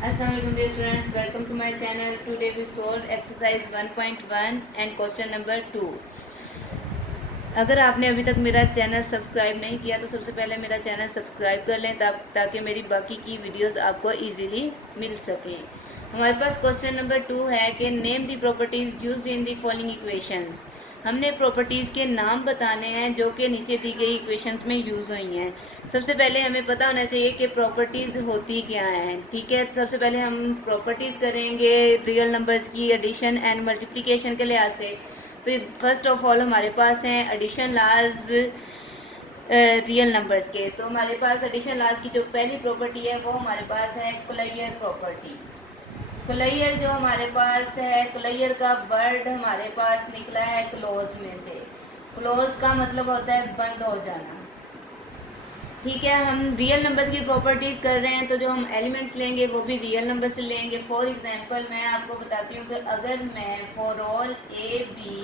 Assalamualaikum dear students, welcome to my channel. Today we solve exercise 1.1 and question number 2. अगर आपने अभी तक मेरा चैनल सब्सक्राइब नहीं किया तो सबसे पहले मेरा चैनल सब्सक्राइब कर लें ताकि मेरी बाकी की वीडियोस आपको इजीली मिल सकें। हमारे पास क्वेश्चन नंबर 2 है कि name the properties used in the following equations. हमने प्रॉपर्टीज़ के नाम बताने हैं जो कि नीचे दी गई इक्वेशंस में यूज़ हुई हैं। सबसे पहले हमें पता होना चाहिए कि प्रॉपर्टीज़ होती क्या हैं। ठीक है, सबसे पहले हम प्रॉपर्टीज़ करेंगे रियल नंबर्स की एडिशन एंड मल्टीप्लिकेशन के लिहाज से। तो फर्स्ट ऑफ ऑल हमारे पास हैं एडिशन लाज रियल नंबर्स के। तो हमारे पास एडिशन लाज की जो पहली प्रॉपर्टी है वो हमारे पास है क्लेयर प्रॉपर्टी। क्लेयर जो हमारे पास है, क्लेयर का वर्ड हमारे पास निकला है क्लोज में से। क्लोज का मतलब होता है बंद हो जाना। ठीक है, हम रियल नंबर्स की प्रॉपर्टीज़ कर रहे हैं तो जो हम एलिमेंट्स लेंगे वो भी रियल नंबर से लेंगे। फॉर एग्जांपल मैं आपको बताती हूँ कि अगर मैं for all A B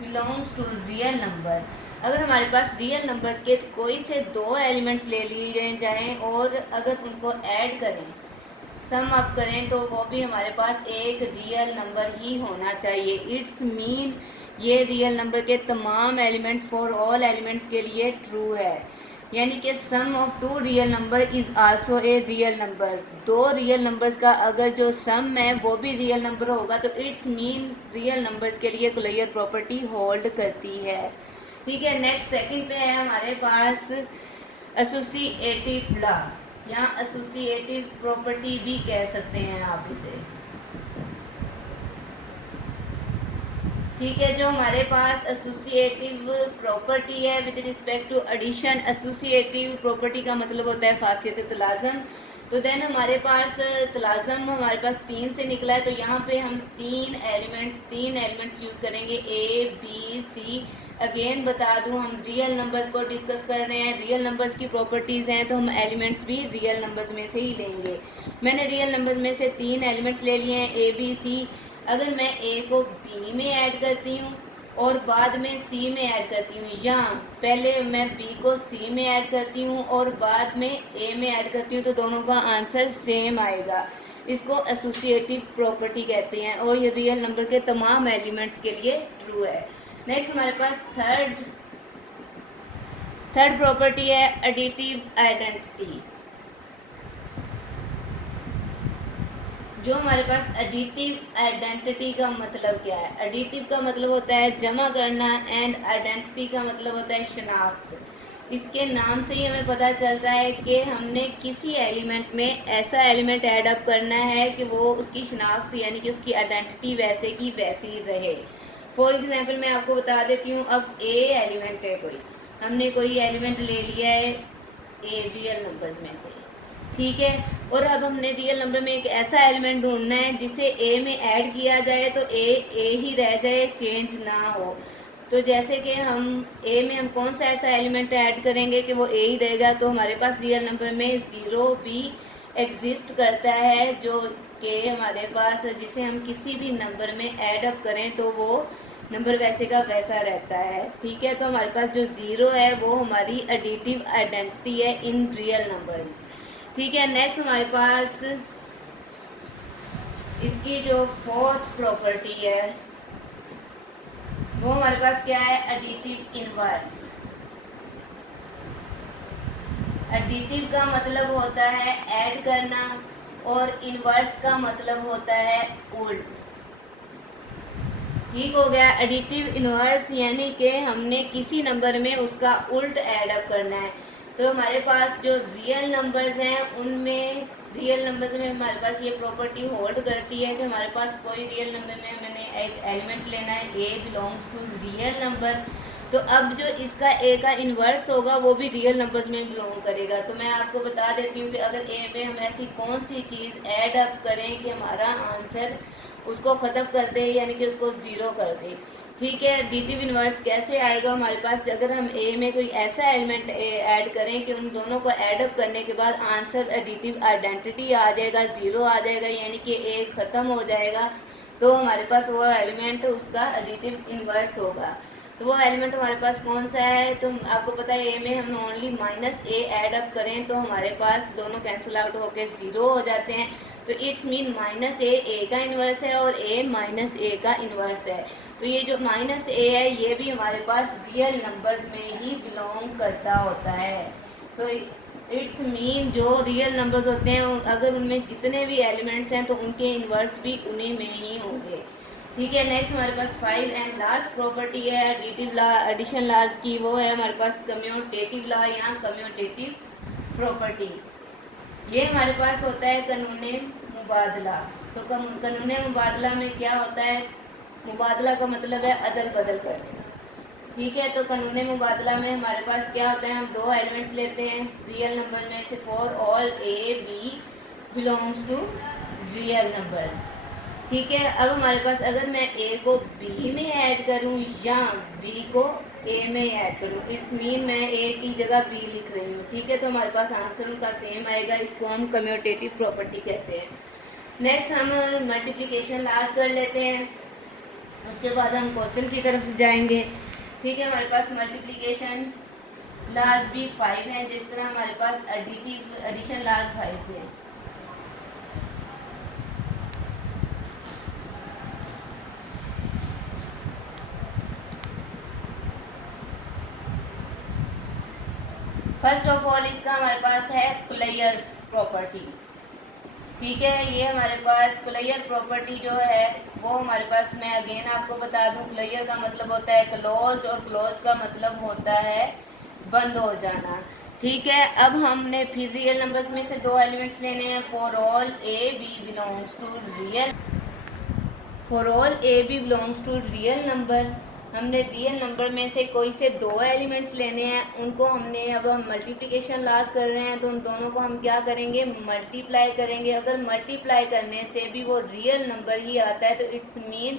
belongs to real number, अगर हमारे पास रियल नंबर्स के कोई से दो एलिमेंट्स ले लिए जाएँ और अगर उनको ऐड करें, सम अप करें, तो वो भी हमारे पास एक रियल नंबर ही होना चाहिए। इट्स मीन ये रियल नंबर के तमाम एलिमेंट्स फॉर ऑल एलिमेंट्स के लिए ट्रू है। यानी कि sum of two real number is also a real number. दो रियल नंबर्स का अगर जो सम है वो भी रियल नंबर होगा तो इट्स मीन रियल नंबर्स के लिए क्लेयर प्रॉपर्टी होल्ड करती है। ठीक है, नेक्स्ट सेकंड पे है हमारे पास एसोसिएटिव लॉ या एसोसिएटिव प्रॉपर्टी भी कह सकते हैं आप इसे। ठीक है, जो हमारे पास एसोसिएटिव प्रॉपर्टी है with respect to addition, associative property का मतलब होता है खासियत तलाज़म। तो देन हमारे पास तलाज़म हमारे पास 3 से निकला है, तो यहाँ पे हम तीन एलिमेंट्स यूज़ करेंगे, ए बी सी। अगेन बता दूं, हम रियल नंबर्स को डिस्कस कर रहे हैं, रियल नंबर्स की प्रॉपर्टीज़ हैं तो हम एलिमेंट्स भी रियल नंबर्स में से ही लेंगे। मैंने रियल नंबर्स में से 3 एलिमेंट्स ले लिए हैं, ए बी सी। अगर मैं ए को बी में ऐड करती हूँ और बाद में सी में ऐड करती हूँ, या पहले मैं बी को सी में ऐड करती हूँ और बाद में ए में ऐड करती हूँ, तो दोनों का आंसर सेम आएगा। इसको एसोसिएटिव प्रॉपर्टी कहते हैं और ये रियल नंबर के तमाम एलिमेंट्स के लिए ट्रू है। नेक्स्ट हमारे पास थर्ड प्रॉपर्टी है एडिटिव आइडेंटिटी। जो हमारे पास एडिटिव आइडेंटिटी का मतलब क्या है? एडिटिव का मतलब होता है जमा करना एंड आइडेंटिटी का मतलब होता है शनाख्त। इसके नाम से ही हमें पता चल रहा है कि हमने किसी एलिमेंट में ऐसा एलिमेंट ऐड अप करना है कि वो उसकी शनाख्त यानी कि उसकी आइडेंटिटी वैसे की वैसी रहे। फॉर एग्जांपल मैं आपको बता देती हूँ, अब ए एलिमेंट है कोई, हमने कोई एलिमेंट ले लिया है ए रियल नंबर्स में से। ठीक है, और अब हमने रियल नंबर में एक ऐसा एलिमेंट ढूंढना है जिसे ए में ऐड किया जाए तो ए ही रह जाए, चेंज ना हो। तो जैसे कि हम ए में हम कौन सा ऐसा एलिमेंट ऐड करेंगे कि वो ए ही रहेगा, तो हमारे पास रियल नंबर में 0 भी एग्जिस्ट करता है, जो कि हमारे पास जिसे हम किसी भी नंबर में ऐड अप करें तो वो नंबर वैसे का वैसा रहता है। ठीक है, तो हमारे पास जो 0 है वो हमारी एडिटिव आइडेंटिटी है इन रियल नंबर्स। ठीक है, नेक्स्ट हमारे पास इसकी जो फोर्थ प्रॉपर्टी है वो हमारे पास क्या है? Additive inverse. एडिटिव का मतलब होता है ऐड करना और इनवर्स का मतलब होता है उल्ट। ठीक हो गया, एडिटिव इनवर्स यानी कि हमने किसी नंबर में उसका उल्ट ऐड अप करना है। तो हमारे पास जो रियल नंबर्स हैं उनमें रियल नंबर्स में हमारे पास ये प्रॉपर्टी होल्ड करती है कि हमारे पास कोई रियल नंबर में मैंने एक एलिमेंट लेना है, ए बिलोंग्स टू रियल नंबर, तो अब जो इसका ए का इन्वर्स होगा वो भी रियल नंबर्स में बिलोंग करेगा। तो मैं आपको बता देती हूँ कि अगर ए में हम ऐसी कौन सी चीज़ ऐड अप करें कि हमारा आंसर उसको ख़त्म कर दे यानी कि उसको ज़ीरो कर दे। ठीक है, एडिटिव इनवर्स कैसे आएगा हमारे पास? अगर हम ए में कोई ऐसा एलिमेंट ऐड करें कि उन दोनों को ऐड अप करने के बाद आंसर एडिटिव आइडेंटिटी आ जाएगा, 0 आ जाएगा, यानी कि ए ख़त्म हो जाएगा, तो हमारे पास वो एलिमेंट उसका एडिटिव इनवर्स होगा। तो वो एलिमेंट हमारे पास कौन सा है? तो आपको पता है ए में हम ओनली माइनस ए ऐड अप करें तो हमारे पास दोनों कैंसिल आउट होकर 0 हो जाते हैं। तो इट्स मीन माइनस ए का इन्वर्स है और ए माइनस ए का इन्वर्स है। तो ये जो माइनस ए है ये भी हमारे पास रियल नंबर्स में ही बिलोंग करता होता है। तो इट्स मीन जो रियल नंबर्स होते हैं अगर उनमें जितने भी एलिमेंट्स हैं तो उनके इन्वर्स भी उन्हीं में ही होंगे। ठीक है, नेक्स्ट हमारे पास 5 एंड लास्ट प्रॉपर्टी है एडिटिव लॉ एडिशन लॉज की, वो है हमारे पास कम्यूटेटिव लॉ या कम्यूटेटिव प्रॉपर्टी। ये हमारे पास होता है कानूने मुबादला। तो कानूने मुबादला में क्या होता है, मुबादला का मतलब है अदल बदल कर देना। ठीक है, तो कानूने मुबादला में हमारे पास क्या होता है, हम दो एलिमेंट्स लेते हैं रियल नंबर में से, for all A B belongs to real numbers. ठीक है, अब हमारे पास अगर मैं ए को बी में ऐड करूं या बी को ए में ऐड करूं, इट्स मीन मैं ए की जगह बी लिख रही हूँ। ठीक है, तो हमारे पास आंसर उनका सेम आएगा, इसको हम कम्यूटेटिव प्रॉपर्टी कहते हैं। नेक्स्ट हम मल्टीप्लिकेशन लास्ट कर लेते हैं, उसके बाद हम क्वेश्चन की तरफ जाएंगे। ठीक है, हमारे पास मल्टीप्लिकेशन लास्ट भी 5 हैं, जिस तरह हमारे पास एडिशन लास्ट 5 थे। फर्स्ट ऑफ ऑल इसका हमारे पास है कुलैयर प्रॉपर्टी। ठीक है, ये हमारे पास कुलैयर प्रॉपर्टी जो है वो हमारे पास, मैं अगेन आपको बता दूं, कुलैयर का मतलब होता है क्लोज्ड और क्लोज का मतलब होता है बंद हो जाना। ठीक है, अब हमने फिर रियल नंबर्स में से दो एलिमेंट्स लेने हैं, for all A B belongs to real, for all A B belongs to real number. हमने रियल नंबर में से कोई से दो एलिमेंट्स लेने हैं, उनको हमने, अब हम मल्टीप्लिकेशन लास्ट कर रहे हैं तो उन दोनों को हम क्या करेंगे, मल्टीप्लाई करेंगे। अगर मल्टीप्लाई करने से भी वो रियल नंबर ही आता है तो it's mean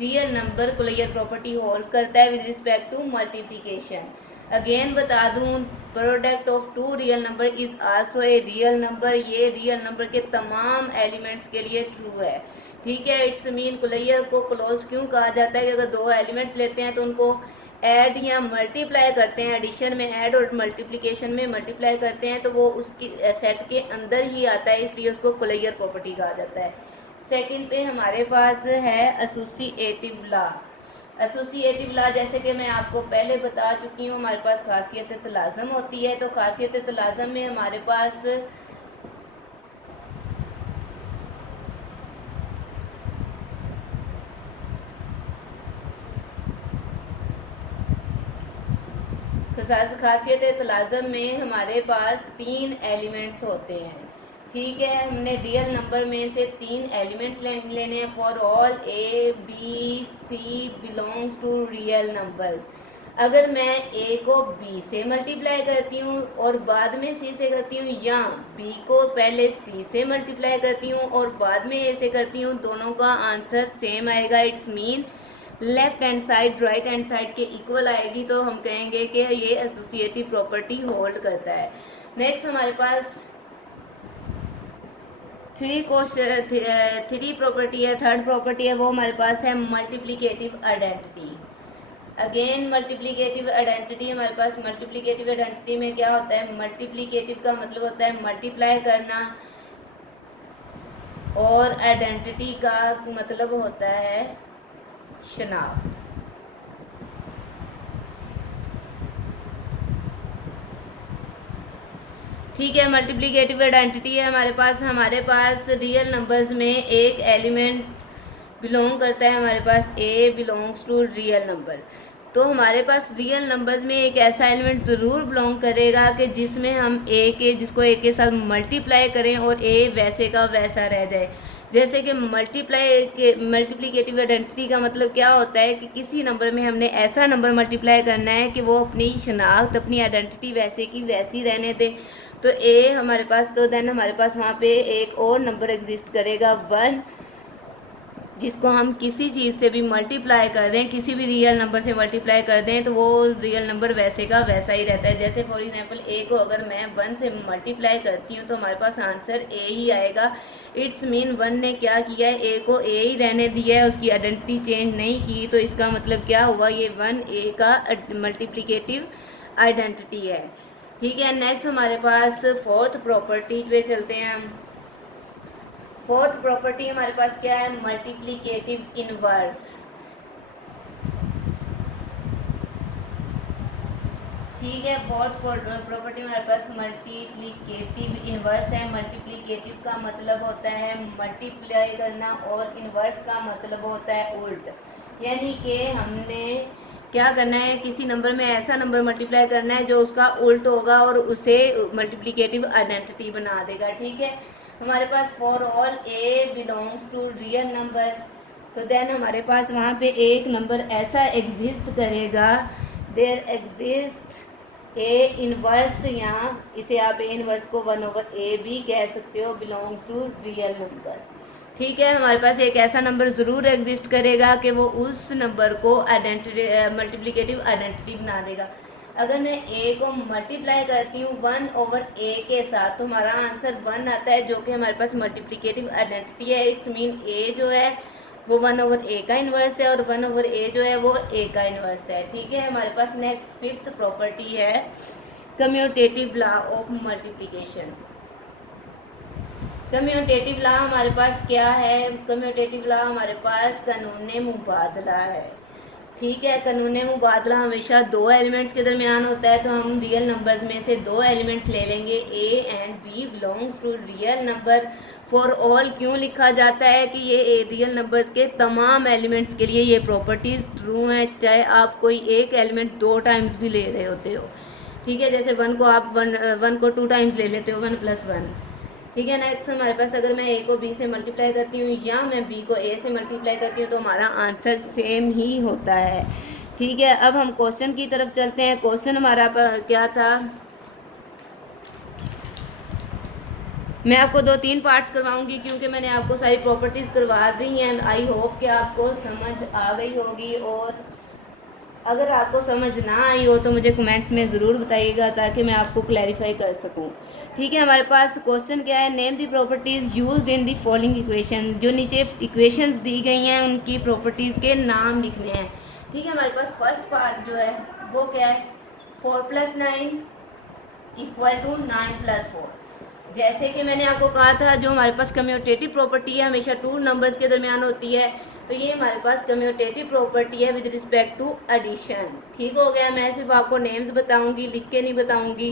real number closure property hold करता है with respect to multiplication. Again बता दूं, product of two real number is also a real number. ये रियल नंबर के तमाम एलिमेंट्स के लिए ट्रू है। ठीक है, इट्स मीन कुलैयर को क्लोज क्यों कहा जाता है कि अगर दो एलिमेंट्स लेते हैं तो उनको ऐड या मल्टीप्लाई करते हैं, एडिशन में ऐड और मल्टीप्लिकेशन में मल्टीप्लाई करते हैं तो वो उसकी सेट के अंदर ही आता है, इसलिए उसको कुलैयर प्रॉपर्टी कहा जाता है। सेकंड पे हमारे पास है एसोसिएटिव लॉ। एसोसिएटिव लॉ जैसे कि मैं आपको पहले बता चुकी हूँ, हमारे पास खासियत तलाज़म होती है। तो खासियत तलाज़म में हमारे पास खासियत तलाज़म में हमारे पास तीन एलिमेंट्स होते हैं। ठीक है, हमने रियल नंबर में से तीन एलिमेंट्स लेने हैं, for all A B C belongs to real number. अगर मैं ए को बी से मल्टीप्लाई करती हूँ और बाद में सी से करती हूँ, या बी को पहले सी से मल्टीप्लाई करती हूँ और बाद में ए से करती हूँ, दोनों का आंसर सेम आएगा। It's mean left hand side right hand side के इक्वल आएगी, तो हम कहेंगे कि ये एसोसिएटिव प्रॉपर्टी होल्ड करता है। नेक्स्ट हमारे पास थ्री प्रॉपर्टी है, थर्ड प्रॉपर्टी है, वो हमारे पास है multiplicative identity. Again multiplicative identity हमारे पास, मल्टीप्लिकेटिव आइडेंटिटी में क्या होता है, मल्टीप्लिकेटिव का मतलब होता है मल्टीप्लाई करना और आइडेंटिटी का मतलब होता है शनाख्त। ठीक है, मल्टीप्लिकेटिव आइडेंटिटी है हमारे पास रियल नंबर्स में एक एलिमेंट बिलोंग करता है, हमारे पास ए बिलोंग्स टू रियल नंबर। तो हमारे पास रियल नंबर्स में एक ऐसा एलिमेंट ज़रूर बिलोंग करेगा कि जिसमें हम जिसको ए के साथ मल्टीप्लाई करें और ए वैसे का वैसा रह जाए। जैसे कि मल्टीप्लिकेटिव आइडेंटिटी का मतलब क्या होता है कि किसी नंबर में हमने ऐसा नंबर मल्टीप्लाई करना है कि वो अपनी शनाख्त, अपनी आइडेंटिटी वैसे की वैसी रहने दे। तो ए हमारे पास, तो देन हमारे पास वहाँ पे एक और नंबर एग्जिस्ट करेगा 1, जिसको हम किसी चीज़ से भी मल्टीप्लाई कर दें, किसी भी रियल नंबर से मल्टीप्लाई कर दें तो वो रियल नंबर वैसे का वैसा ही रहता है। जैसे फॉर एग्जांपल ए को अगर मैं 1 से मल्टीप्लाई करती हूँ तो हमारे पास आंसर ए ही आएगा। इट्स मीन 1 ने क्या किया है, ए को ए ही रहने दिया है, उसकी आइडेंटिटी चेंज नहीं की। तो इसका मतलब क्या हुआ, ये 1 ए का मल्टीप्लिकेटिव आइडेंटिटी है। ठीक है, नेक्स्ट हमारे पास फोर्थ प्रॉपर्टी पे चलते हैं हम। फोर्थ प्रॉपर्टी हमारे पास क्या है, मल्टीप्लिकेटिव इनवर्स। ठीक है, फोर्थ प्रॉपर्टी हमारे पास मल्टीप्लिकेटिव इनवर्स है। मल्टीप्लिकेटिव का मतलब होता है मल्टीप्लाई करना और इनवर्स का मतलब होता है उल्ट। यानी कि हमने क्या करना है, किसी नंबर में ऐसा नंबर मल्टीप्लाई करना है जो उसका उल्ट होगा और उसे मल्टीप्लिकेटिव आइडेंटिटी बना देगा। ठीक है, हमारे पास for all a belongs to real number, तो देन हमारे पास वहाँ पे एक नंबर ऐसा एग्जिस्ट करेगा, देयर एग्जिस्ट ए इनवर्स, यहाँ इसे आप ए इनवर्स को 1/a भी कह सकते हो, बिलोंग्स टू रियल नंबर। ठीक है, हमारे पास एक ऐसा नंबर ज़रूर एग्जिस्ट करेगा कि वो उस नंबर को आइडेंटिटी मल्टीप्लिकेटिव आइडेंटिटी बना देगा। अगर मैं a को मल्टीप्लाई करती हूँ 1/a के साथ तो हमारा आंसर 1 आता है, जो कि हमारे पास मल्टीप्लिकेटिव आइडेंटिटी है। इट्स मीन a जो है वो 1/a का इन्वर्स है और 1/a जो है वो a का इन्वर्स है। ठीक है, हमारे पास नेक्स्ट फिफ्थ प्रॉपर्टी है commutative law of multiplication. Commutative law हमारे पास क्या है, कम्यूटेटिव लॉ हमारे पास कानून मुबादला है। ठीक है, कानून मुबादला हमेशा दो एलिमेंट्स के दरमियान होता है, तो हम रियल नंबर्स में से दो एलिमेंट्स ले लेंगे, A and B belongs to real number. For all क्यों लिखा जाता है कि ये रियल नंबर्स के तमाम एलिमेंट्स के लिए ये प्रॉपर्टीज़ ट्रू हैं, चाहे आप कोई एक एलिमेंट 2 टाइम्स भी ले रहे होते हो। ठीक है, जैसे 1 को आप 1 को 2 टाइम्स ले लेते हो, 1 + 1। ठीक है, नेक्स्ट हमारे पास अगर मैं ए को बी से मल्टीप्लाई करती हूँ या मैं बी को ए से मल्टीप्लाई करती हूँ तो हमारा आंसर सेम ही होता है। ठीक है, अब हम क्वेश्चन की तरफ चलते हैं। क्वेश्चन हमारा क्या था, मैं आपको 2-3 पार्ट्स करवाऊंगी क्योंकि मैंने आपको सारी प्रॉपर्टीज़ करवा दी हैं। आई होप कि आपको समझ आ गई होगी, और अगर आपको समझ ना आई हो तो मुझे कमेंट्स में ज़रूर बताइएगा ताकि मैं आपको क्लैरिफाई कर सकूं। ठीक है, हमारे पास क्वेश्चन क्या है, name the properties used in the following equation. जो नीचे इक्वेशंस दी गई हैं उनकी प्रॉपर्टीज़ के नाम लिखने हैं। ठीक है, हमारे पास फर्स्ट पार्ट जो है वो क्या है, 4 + 9 = 9 + 4। जैसे कि मैंने आपको कहा था जो हमारे पास कम्यूटेटिव प्रॉपर्टी है हमेशा 2 नंबर्स के दरमियान होती है, तो ये हमारे पास कम्यूटेटिव प्रॉपर्टी है विद रिस्पेक्ट टू एडिशन। ठीक हो गया, मैं सिर्फ आपको नेम्स बताऊंगी, लिख के नहीं बताऊंगी,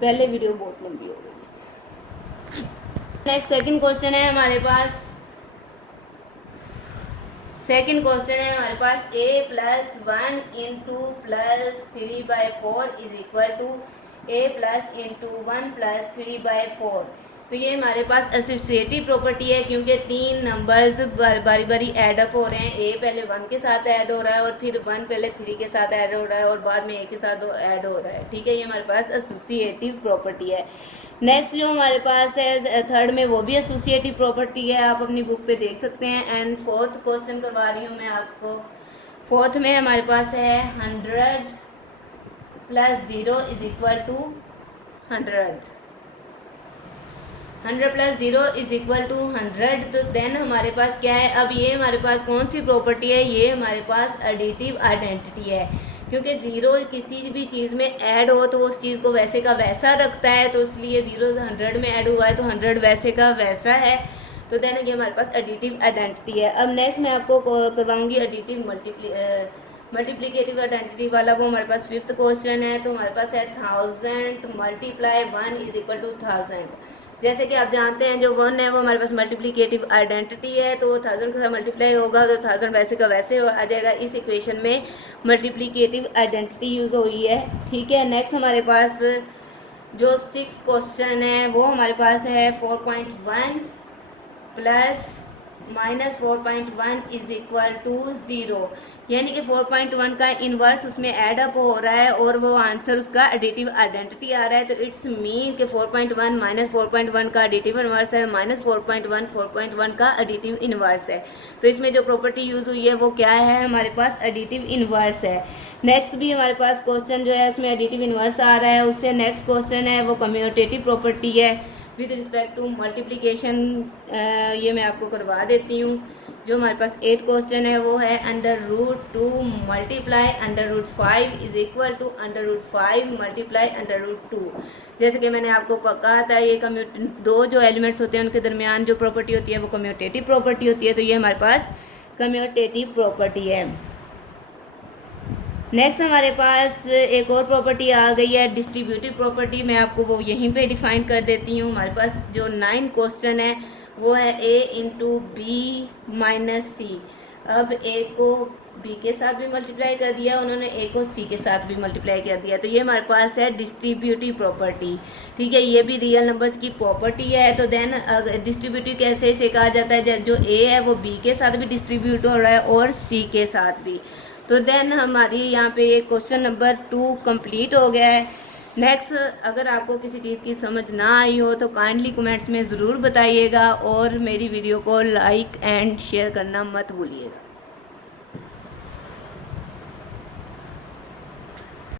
पहले वीडियो बहुत लंबी हो गई। नेक्स्ट सेकंड क्वेश्चन है हमारे पास, सेकंड क्वेश्चन है हमारे पास a + 1 × +3/4 = a + 1 + 3/4। तो ये हमारे पास एसोसिएटिव प्रॉपर्टी है क्योंकि 3 नंबर्स बारी बारी ऐड अप हो रहे हैं। a पहले 1 के साथ ऐड हो रहा है और फिर 1 पहले 3 के साथ ऐड हो रहा है और बाद में a के साथ ऐड हो रहा है। ठीक है, ये हमारे पास एसोसिएटिव प्रॉपर्टी है। नेक्स्ट जो हमारे पास है थर्ड में, वो भी एसोसिएटिव प्रॉपर्टी है, आप अपनी बुक पे देख सकते हैं। एंड फोर्थ क्वेश्चन करवा रही हूँ मैं आपको। फोर्थ में हमारे पास है 100 + 0 = 100। 100 + 0 = 100। तो देन हमारे पास क्या है, अब ये हमारे पास कौन सी प्रॉपर्टी है, ये हमारे पास एडिटिव आइडेंटिटी है, क्योंकि 0 किसी भी चीज़ में ऐड हो तो उस चीज़ को वैसे का वैसा रखता है, तो इसलिए 0 100 में ऐड हुआ है तो 100 वैसे का वैसा है। तो देन ये हमारे पास एडिटिव आइडेंटिटी है। अब नेक्स्ट मैं आपको करवाऊंगी एडिटिव मल्टीप्लिकेटिव आइडेंटिटी वाला, वो हमारे पास फिफ्थ क्वेश्चन है। तो हमारे पास है 1000 × 1 = 1000। जैसे कि आप जानते हैं जो 1 है वो हमारे पास मल्टीप्लिकेटिव आइडेंटिटी है, तो 1000 के साथ मल्टीप्लाई होगा तो 1000 वैसे का वैसे आ जाएगा। इस इक्वेशन में मल्टीप्लिकेटिव आइडेंटिटी यूज़ हुई है। ठीक है, नेक्स्ट हमारे पास जो 6 क्वेश्चन है वो हमारे पास है 4.1 + -4.1 = 0, यानी कि 4.1 का इन्वर्स उसमें ऐड अप हो रहा है और वो आंसर उसका एडिटिव आइडेंटिटी आ रहा है। तो इट्स मीन कि 4.1 - 4.1 का एडिटिव इन्वर्स है, -4.1 4.1 का एडिटिव इन्वर्स है। तो इसमें जो प्रॉपर्टी यूज़ हुई है वो क्या है, हमारे पास एडिटिव इन्वर्स है। नेक्स्ट भी हमारे पास क्वेश्चन जो है उसमें एडिटिव इन्वर्स आ रहा है। उससे नेक्स्ट क्वेश्चन है वो कम्यूटेटिव प्रॉपर्टी है विद रिस्पेक्ट टू मल्टीप्लिकेशन। ये मैं आपको करवा देती हूँ। जो हमारे पास 8 क्वेश्चन है वो है √2 multiply √5 is equal to √5 multiply √2। जैसे कि मैंने आपको कहा था, ये दो जो एलिमेंट्स होते हैं उनके दरमियान जो प्रॉपर्टी होती है वो कम्यूटेटिव प्रॉपर्टी होती है, तो ये हमारे पास कम्यूटेटिव प्रॉपर्टी है। नेक्स्ट हमारे पास एक और प्रॉपर्टी आ गई है डिस्ट्रीब्यूटिव प्रॉपर्टी। मैं आपको वो यहीं पे डिफाइन कर देती हूँ। हमारे पास जो 9 क्वेश्चन है वो है a इंटू बी माइनस सी। अब a को b के साथ भी मल्टीप्लाई कर दिया उन्होंने, a को c के साथ भी मल्टीप्लाई कर दिया, तो ये हमारे पास है डिस्ट्रीब्यूटिव प्रॉपर्टी। ठीक है, ये भी रियल नंबर्स की प्रॉपर्टी है। तो देन डिस्ट्रीब्यूटिव कैसे इसे कहा जाता है, जो a है वो b के साथ भी डिस्ट्रीब्यूट हो रहा है और c के साथ भी। तो देन हमारी यहाँ पे ये क्वेश्चन नंबर 2 कंप्लीट हो गया है। नेक्स्ट, अगर आपको किसी चीज़ की समझ ना आई हो तो काइंडली कमेंट्स में ज़रूर बताइएगा और मेरी वीडियो को लाइक एंड शेयर करना मत भूलिएगा।